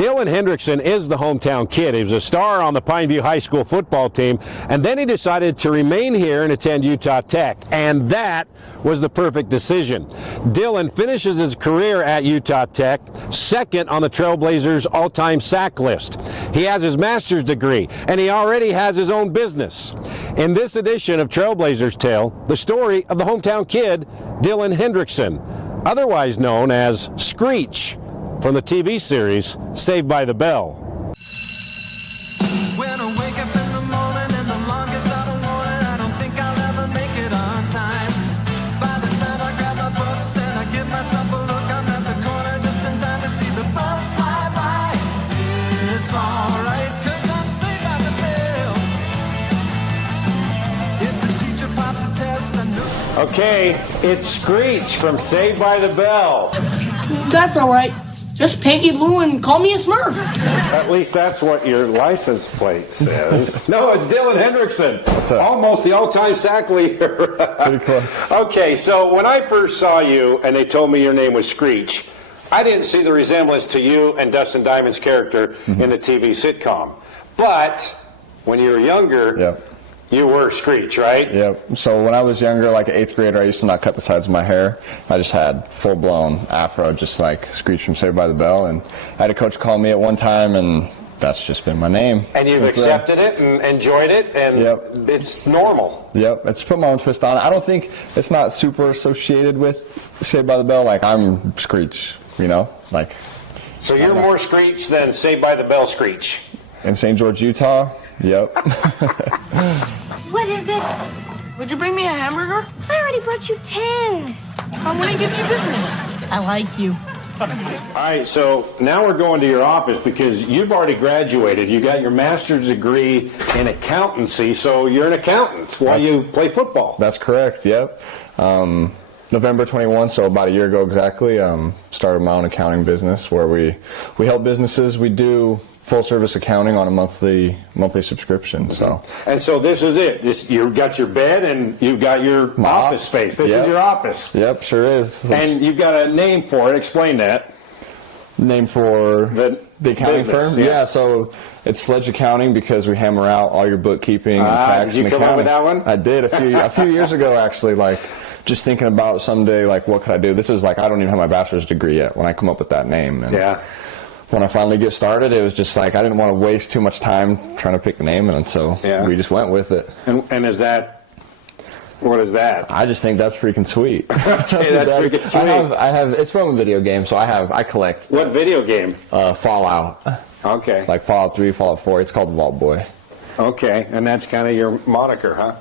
Dylan Hendrickson is the hometown kid. He was a star on the Pineview High School football team, and then he decided to remain here and attend Utah Tech, and that was the perfect decision. Dylan finishes his career at Utah Tech, second on the Trailblazers all-time sack list. He has his master's degree, and he already has his own business. In this edition of Trailblazers Tale, the story of the hometown kid, Dylan Hendrickson, otherwise known as Screech, from the TV series Saved by the Bell. When I wake up in the morning and the alarm gets out of warning, I don't think I'll ever make it on time. By the time I grab my books and I give myself a look, I'm at the corner just in time to see the bus fly by. It's alright, cause I'm saved by the bell. If the teacher pops a test, I know. Okay, it's Screech from Saved by the Bell. That's alright. Just paint me blue and call me a Smurf. At least that's what your license plate says. No, it's Dylan Hendrickson. What's up? Almost the all-time sack leader. Pretty close. Okay, so when I first saw you and they told me your name was Screech, I didn't see the resemblance to you and Dustin Diamond's character in the TV sitcom. But when you were younger, Yep. you were Screech, right? Yep. So when I was younger, like an 8th grader, I used to not cut the sides of my hair. I just had full-blown afro, just like Screech from Saved by the Bell. And I had a coach call me at one time, and that's just been my name. And you've accepted it and enjoyed it, and it's normal. Yep. It's put my own twist on it. I don't think it's not super associated with Saved by the Bell. Like, I'm Screech, you know? Like. So you're more Screech than Saved by the Bell Screech. In St. George, Utah? Yep. What is it? Would you bring me a hamburger? I already brought you 10. I'm gonna give you business. I like you. All right, so now we're going to your office because you've already graduated. You got your master's degree in accountancy, so you're an accountant while you play football. That's correct, yep. November 21, so about a year ago exactly, started my own accounting business where we help businesses. We do full service accounting on a monthly subscription. So. And so this is it. You've got your bed and you've got your office space. This is your office. Yep, sure is. And you've got a name for it. Explain that. Name for the accounting business, firm? Yeah, so it's Sledge Accounting because we hammer out all your bookkeeping and tax and accounting. Did you come up with that one? I did a few years ago actually, like just thinking about someday like what could I do? This is like I don't even have my bachelor's degree yet when I come up with that name. And when I finally get started, it was just like I didn't want to waste too much time trying to pick a name, and so we just went with it. And is that, what is that? I just think that's freaking sweet. Okay, that's freaking sweet. I have it's from a video game, so I collect. What video game? Fallout. Okay. Like Fallout 3, Fallout 4. It's called Vault Boy. Okay, and that's kind of your moniker, huh?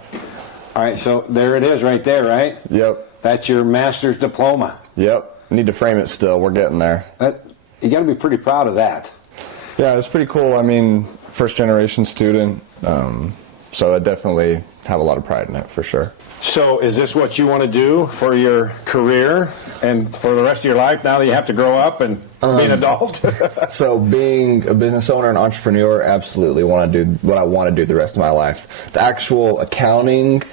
All right, so there it is right there, right? Yep. That's your master's diploma. Yep. Need to frame it still. We're getting there. You got to be pretty proud of that. Yeah, it's pretty cool. I mean, first generation student, so I definitely have a lot of pride in it for sure. So is this what you want to do for your career and for the rest of your life now that you have to grow up and be an adult? So being a business owner and entrepreneur, absolutely want to do what I want to do the rest of my life. The actual accounting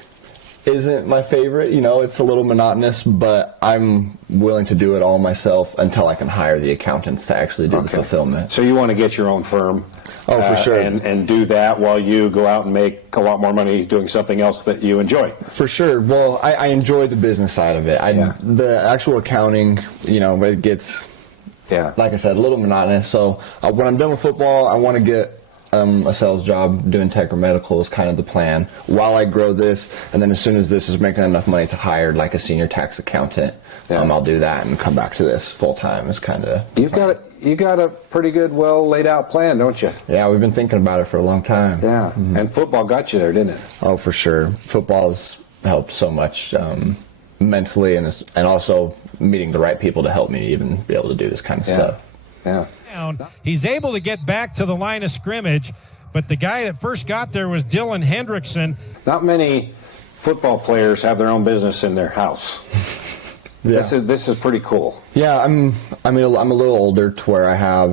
isn't my favorite, you know, it's a little monotonous, but I'm willing to do it all myself until I can hire the accountants to actually do the fulfillment. So you want to get your own firm. Oh, for sure. And do that while you go out and make a lot more money doing something else that you enjoy. For sure. Well, I enjoy the business side of it. The actual accounting, you know, it gets, like I said, a little monotonous. So when I'm done with football, I want to get a sales job doing tech or medical is kind of the plan while I grow this, and then as soon as this is making enough money to hire like a senior tax accountant, I'll do that and come back to this full time. Is kind of you got a pretty good, well laid out plan, don't you? Yeah, we've been thinking about it for a long time. Yeah, and football got you there, didn't it? Oh, for sure. Football has helped so much mentally, and also meeting the right people to help me even be able to do this kind of stuff. Yeah. He's able to get back to the line of scrimmage, but the guy that first got there was Dylan Hendrickson. Not many football players have their own business in their house. This is pretty cool. Yeah, I'm a little older to where I had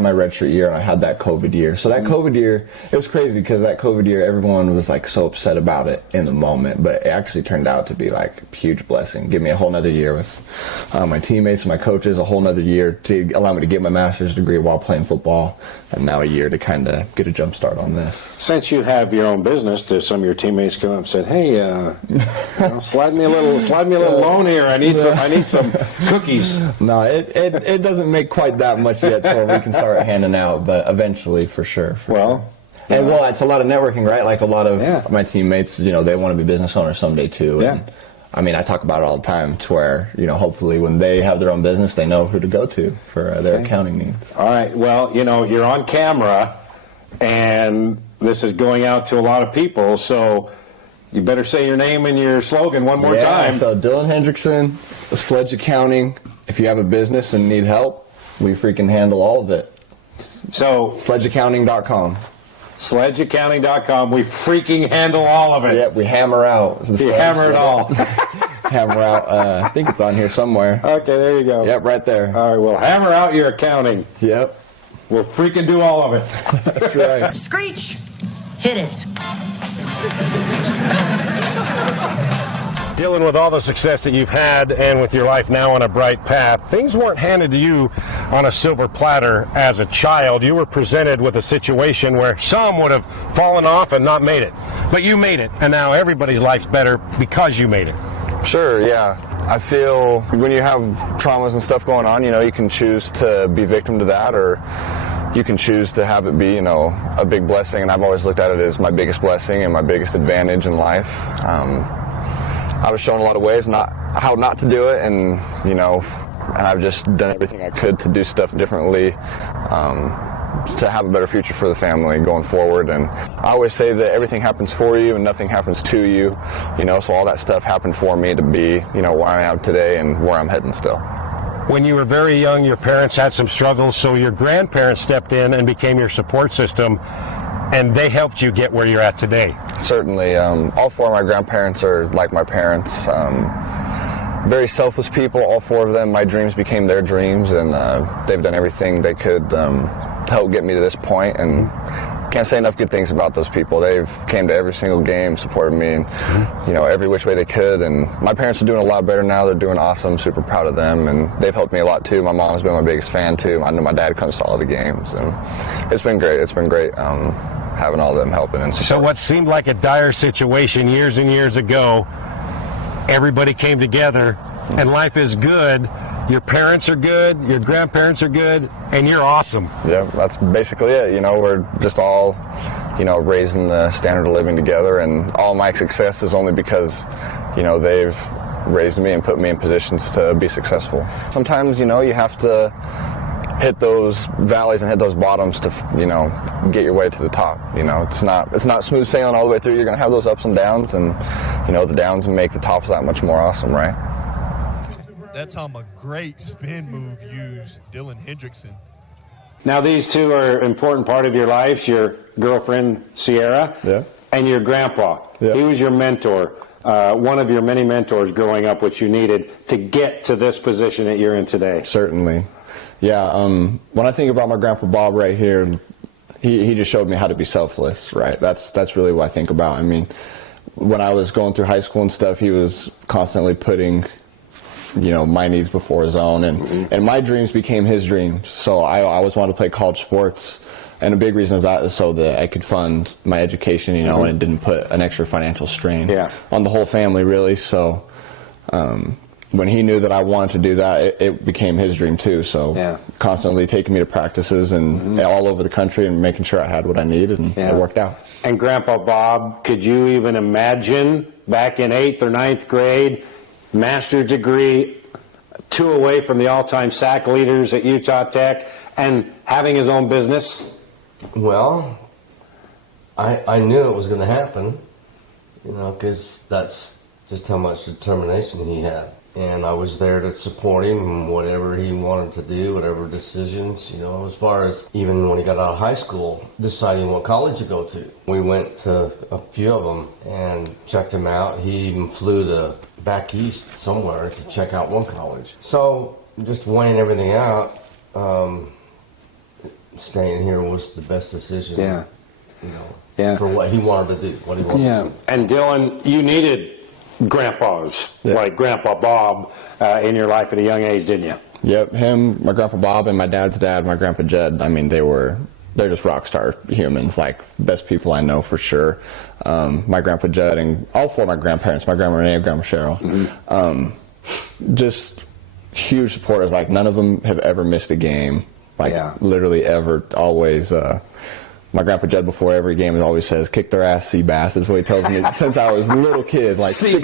my redshirt year and I had that COVID year. So that COVID year, it was crazy because that COVID year, everyone was like so upset about it in the moment, but it actually turned out to be like a huge blessing. Give me a whole nother year with my teammates and my coaches, a whole nother year to allow me to get my master's degree while playing football, and now a year to kind of get a jump start on this. Since you have your own business, do some of your teammates come up and said, "Hey, slide me a little loan here. I need some cookies." No, it doesn't make quite that much yet till we can start handing out, but eventually for sure. And it's a lot of networking, right? Like a lot of my teammates, they want to be business owners someday too. Yeah. And, I mean, I talk about it all the time to where, hopefully when they have their own business, they know who to go to for their accounting needs. All right. Well, you're on camera, and this is going out to a lot of people, so you better say your name and your slogan one more time. So Dylan Hendrickson, Sledge Accounting. If you have a business and need help, we freaking handle all of it. So SledgeAccounting.com. SledgeAccounting.com. We freaking handle all of it. Yep, we hammer out. You hammer it all. Hammer out. I think it's on here somewhere. Okay, there you go. Yep, right there. All right, well, hammer out your accounting. Yep. We'll freaking do all of it. That's right. Screech, hit it. Dylan, with all the success that you've had and with your life now on a bright path, things weren't handed to you on a silver platter as a child. You were presented with a situation where some would have fallen off and not made it. But you made it, and now everybody's life's better because you made it. Sure, yeah. I feel when you have traumas and stuff going on, you can choose to be victim to that, or you can choose to have it be, a big blessing. And I've always looked at it as my biggest blessing and my biggest advantage in life. I was shown a lot of ways how not to do it, and and I've just done everything I could to do stuff differently, to have a better future for the family going forward. And I always say that everything happens for you and nothing happens to you, so all that stuff happened for me to be, where I am today and where I'm heading still. When you were very young, your parents had some struggles, so your grandparents stepped in and became your support system, and they helped you get where you're at today. Certainly. All four of my grandparents are like my parents. Very selfless people, all four of them. My dreams became their dreams, and they've done everything they could to help get me to this point. And can't say enough good things about those people. They've came to every single game, supported me in every which way they could. And my parents are doing a lot better now. They're doing awesome. Super proud of them, and they've helped me a lot too. My mom's been my biggest fan too. I know my dad comes to all the games, and it's been great. It's been great having all of them helping and supporting. So what seemed like a dire situation years and years ago, everybody came together, and life is good. Your parents are good, your grandparents are good, and you're awesome. Yeah, that's basically it. We're just all, raising the standard of living together, and all my success is only because, they've raised me and put me in positions to be successful. Sometimes, you have to hit those valleys and hit those bottoms to, get your way to the top. It's not smooth sailing all the way through. You're going to have those ups and downs, and, the downs make the tops that much more awesome, right? That's how a great spin move used Dylan Hendrickson. Now these two are an important part of your lives, your girlfriend, Sierra, and your grandpa. Yeah. He was your mentor, one of your many mentors growing up, which you needed to get to this position that you're in today. Certainly. Yeah, when I think about my grandpa Bob right here, he just showed me how to be selfless, right? That's really what I think about. I mean, when I was going through high school and stuff, he was constantly putting my needs before his own, and my dreams became his dreams. So I always wanted to play college sports, and a big reason is that is so that I could fund my education, and it didn't put an extra financial strain on the whole family, really. So when he knew that I wanted to do that, it became his dream too. So constantly taking me to practices and all over the country and making sure I had what I needed, and it worked out. And Grandpa Bob, could you even imagine back in 8th or 9th grade, master's degree, 2 away from the all-time sack leaders at Utah Tech, and having his own business? Well, I knew it was going to happen, because that's just how much determination he had. And I was there to support him in whatever he wanted to do, whatever decisions, as far as even when he got out of high school, deciding what college to go to. We went to a few of them and checked him out. He even flew to back east somewhere to check out one college. So just weighing everything out, staying here was the best decision. Yeah. You know, Yeah. for what he wanted to do, what he wanted to do. And Dylan, you needed grandpas like Grandpa Bob in your life at a young age, didn't you? Yep, him, my Grandpa Bob, and my dad's dad, my Grandpa Jed. I mean, they're just rock star humans, like best people I know for sure. My Grandpa Jed and all four of my grandparents, my Grandma Renee and Grandma Cheryl, just huge supporters. Like none of them have ever missed a game, like literally ever. Always. My Grandpa Jed before every game always says, "Kick their ass, Seabass." Is what he tells me since I was a little kid, like sixth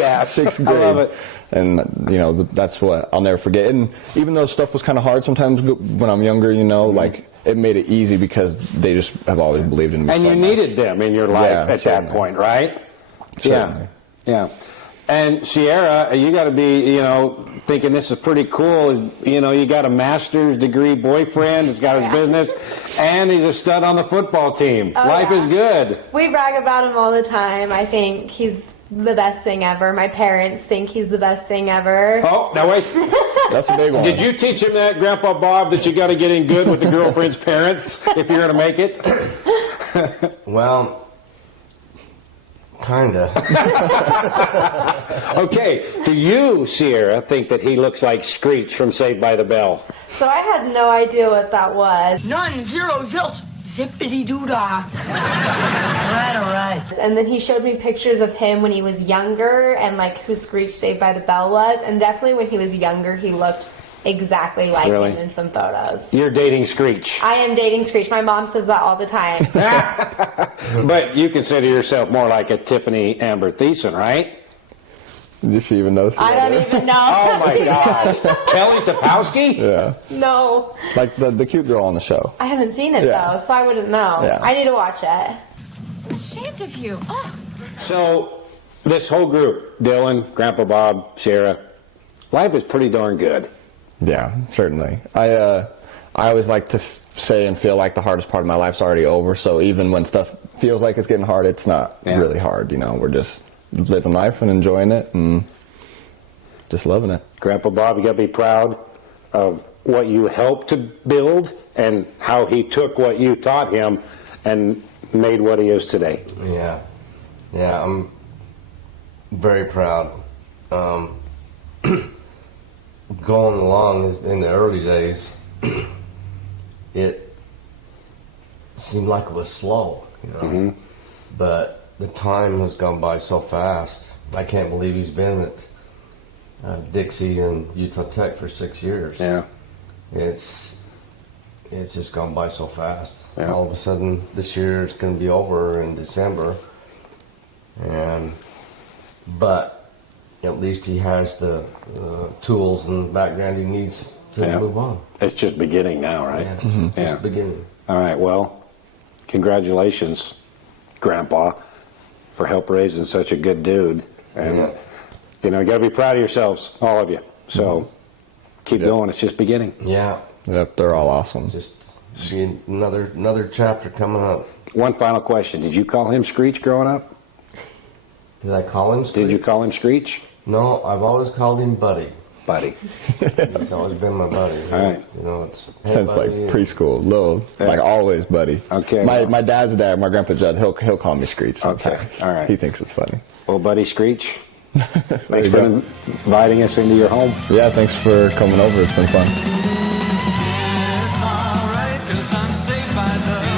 grade. I love it. And you know, that's what I'll never forget. And even though stuff was kind of hard sometimes when I'm younger, you know, like it made it easy because they just have always believed in me. And so you much. needed them in your life at certainly. that point, right? Certainly. Yeah. And Sierra, you got to be, you know, thinking this is pretty cool. You know, you got a master's degree boyfriend. He's got his business, and he's a stud on the football team. Life is good. We brag about him all the time. I think he's the best thing ever. My parents think he's the best thing ever. Oh, now wait. That's a big one. Did you teach him that, Grandpa Bob, that you got to get in good with the girlfriend's parents if you're going to make it? Well, kinda. Okay, do you, Sierra, think that he looks like Screech from Saved by the Bell? So I had no idea what that was. None, zero, zilch, zippity-doo-dah. All right. And then he showed me pictures of him when he was younger and like who Screech Saved by the Bell was. And definitely when he was younger, he looked exactly like him in some photos. You're dating Screech. I am dating Screech. My mom says that all the time. But you consider yourself more like a Tiffany Amber Thiessen, right? Did she even know? I don't even know. Oh my gosh. Kelly Topowski? Yeah. No. Like the cute girl on the show. I haven't seen it though, so I wouldn't know. Yeah. I need to watch it. I'm ashamed of you. Oh. So, this whole group, Dylan, Grandpa Bob, Sierra, life is pretty darn good. Yeah, certainly. I always like to say and feel like the hardest part of my life's already over. So even when stuff feels like it's getting hard, it's not really hard. You know, we're just living life and enjoying it and just loving it. Grandpa Bob, you got to be proud of what you helped to build and how he took what you taught him and made what he is today. Yeah, I'm very proud. Going along in the early days, it seemed like it was slow, you know. But the time has gone by so fast. I can't believe he's been at Dixie and Utah Tech for 6 years. Yeah, it's just gone by so fast. Yeah. All of a sudden, this year it's going to be over in December, but at least he has the tools and background he needs to move on. It's just beginning now, right? Yeah, just beginning. All right, well, congratulations, Grandpa, for help raising such a good dude. And, you know, you got to be proud of yourselves, all of you. So keep going. It's just beginning. Yeah. Yep, they're all awesome. Just see another chapter coming up. One final question. Did you call him Screech growing up? Did I call him Screech? Did you call him Screech? No, I've always called him Buddy. Buddy. He's always been my buddy. All right. You know, it's Since buddy, like preschool, like always, buddy. Okay. My dad's dad, my Grandpa Judd, he'll call me Screech sometimes. Okay. All right. He thinks it's funny. Well, Buddy Screech, thanks for inviting us into your home. Yeah, thanks for coming over. It's been fun. It's alright, 'cause I'm saved by love.